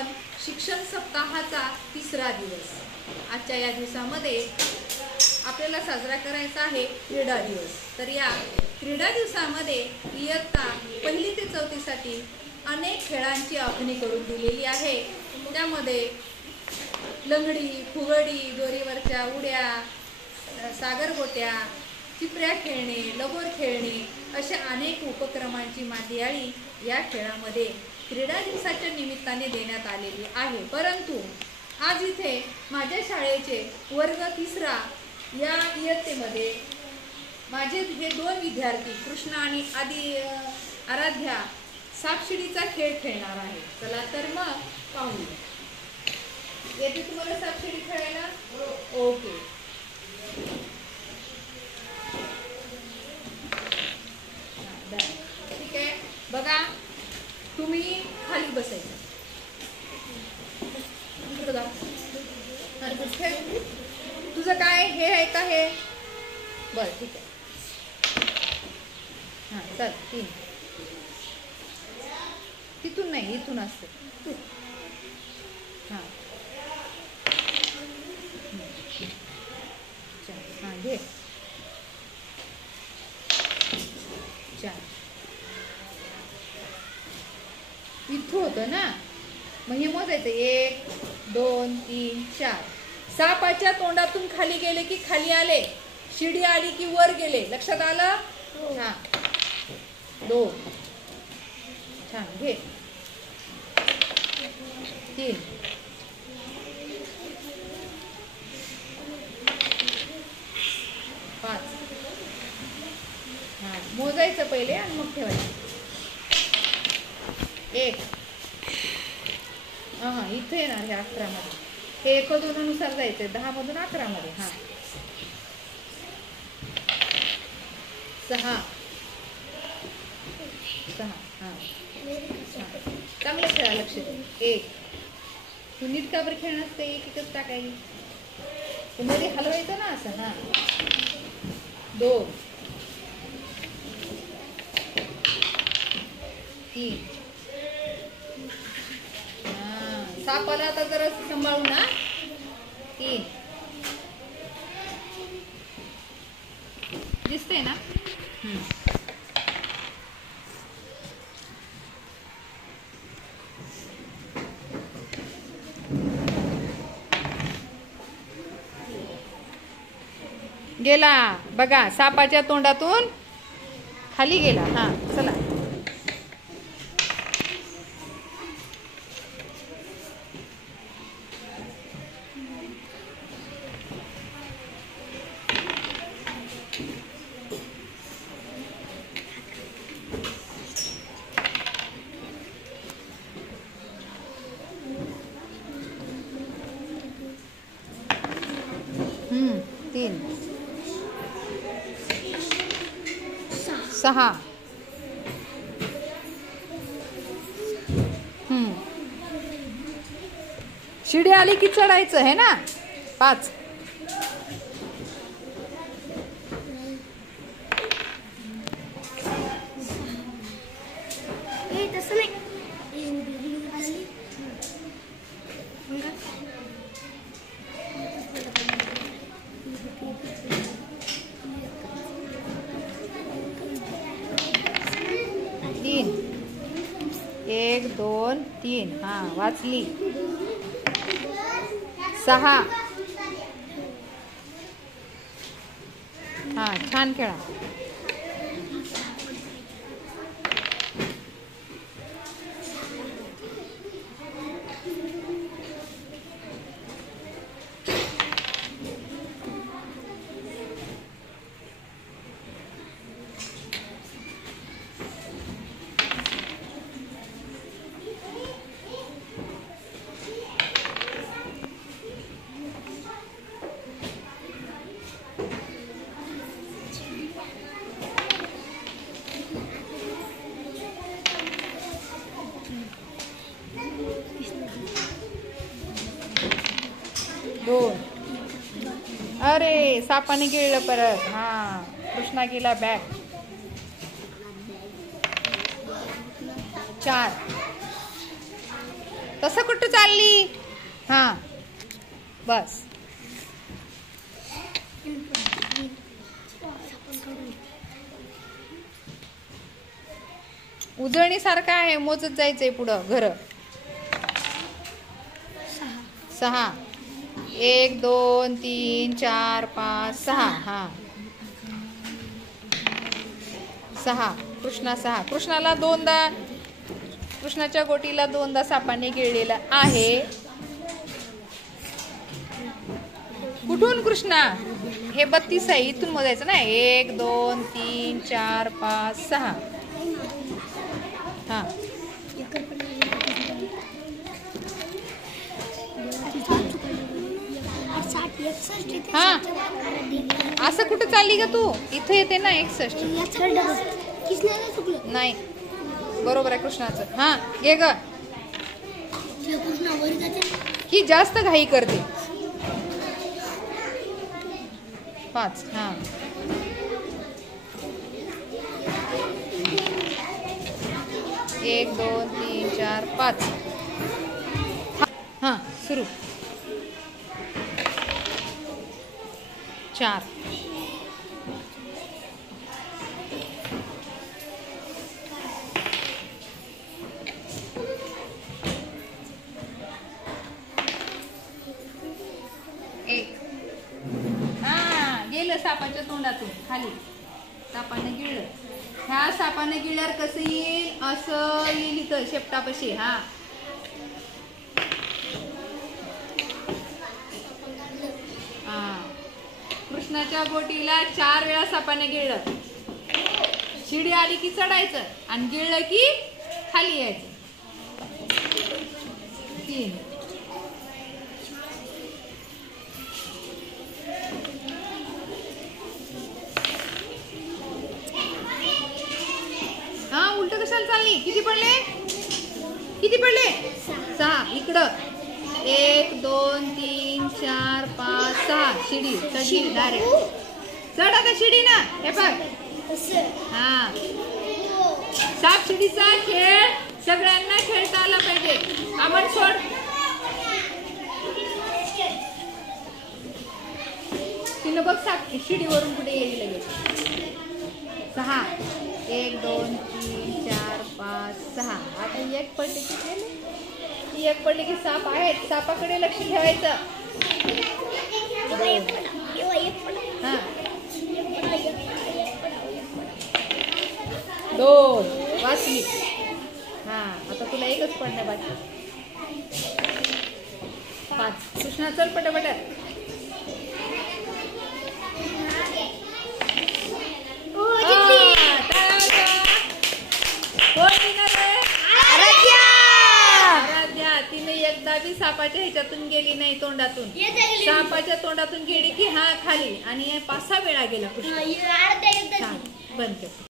आपण शिक्षण सप्ताहाचा 3रा दिवस. आजच्या या दिवसामध्ये आपल्याला साजरा करायचा आहे क्रीडा दिवस. तर या क्रीडा दिवसामध्ये इयत्ता 1ली ते 4थी साठी अनेक खेळांची आखणी करून दिलेली आहे. त्यामध्ये लंगडी, फुगडी, दोरीवरच्या उड्या, सागरगोट्या, चिपऱ्या खेळणे, लगोर खेळणे अशा अनेक उपक्रमांची मांदियाळी या खेळामध्ये क्रीडा दिवसाच्या निमित्ताने देण्यात आलेली आहे. परंतु आज इथे माझ्या शाळेचे वर्ग 3रा या इयत्तेमध्ये माझे हे 2 विद्यार्थी कृष्णा आणि आराध्या सापशिडीचा खेळ खेळणार आहे. चला तर मग पाहूया. येते तुम्हाला सापशिडी खेळायला? ओके. ठीक आहे. बघा, तुम्ही खाली बसायचं. तुझं काय हे आहे का हे? बरं, ठीक आहे. हां, चल 3. तिथून नाही, इथून असते. हां हां, घे. 4 इथं होतं ना, मग हे मोजायचं 1 2 3 4. सापाच्या तोंडातून खाली गेले की खाली आले, शिडी आली की वर गेले. लक्षात आलं? हां, 2. छान, घे. 3. हां, मोजायचं पहिले आणि मग ठेवायचं. 1. हां, इथे येणार हे 11 मध्ये. हे 1 2 नुसार जायचंय. 10 मधून 11 मध्ये. हां, 6. हां, चांगलं खेळा, लक्ष दे. 1. तू नीट का बरं खेळणार? ते 1 एकच टाकायची. तू मध्ये हलवायचं ना असं. हां, 2. 3. हां, सापाला आता जरा सांभाळू ना. 3. दिसतंय ना? गेला बघा, सापाच्या तोंडातून खाली गेला. हां, चला. तीन 6. शिडी आली की चढायचं आहे ना. 5. तीन 1 2 3. हां, वाचली. 6. हां, छान खेळा. अरे सापाने गिळलं परत. हा कृष्णा गेला बॅक. 4 तसं कुठं चालली? हा बस. उजळणी सारखं आहे, मोजत जायचंय पुढं घर. 6 1 2 3 4 5 6. हा 6. कृष्णा 6. कृष्णाला दोनदा, कृष्णाच्या गोटीला दोनदा सापाने गिळलेला आहे. कुठून कृष्णा? हे 32 आहे, इथून मोजायचं ना. 1 2 3 4 5 6. हा हा असं कुठं चालली का तू? इथे येते ना 61. नाही बरोबर आहे कृष्णाचं. हा घे ग. ही जास्त घाई करते. 5. हा 1 2 3 4 5. हा सुरू. 4. हा गेलं सापाच्या तोंडातून खाली. सापाने गिळलं. ह्या सापाने गिळल्यावर कसं येईल? असं येईल इथं शेपटापाशी. हा कृष्णाच्या गोटीला 4 वेळा सापाने गिळलं. शिडी आली की चढायचं आणि गिळलं की खाली यायचं. 3. हा उलट कशाला चालली? किती पडले? किती पडले? 6. इकडं 1 2 3 4 5 6. शिडी चढली डायरेक्ट. चढ आता शिडी ना. हे बघ. हा साप शिडीचा खेळ सगळ्यांना खेळता आला पाहिजे. अमन सोड. तिनं बघ साप शिडीवरून कुठे येईल लगेच. 6 1 2 3 4 5 6. आता एक पडली की गेली. एक पडली की साप आहेत. सापाकडे लक्ष ठेवायचं. हा 2 वाचली. हा आता तुला एकच पडलं बाकी. 5. कृष्णा चल पटापट. तिने एकदा बी सापाच्या ह्याच्यातून गेली नाही तोंडातून. सापाच्या तोंडातून गेली की हा खाली आणि 5-6 वेळा गेला कृष्ण. बंद कर.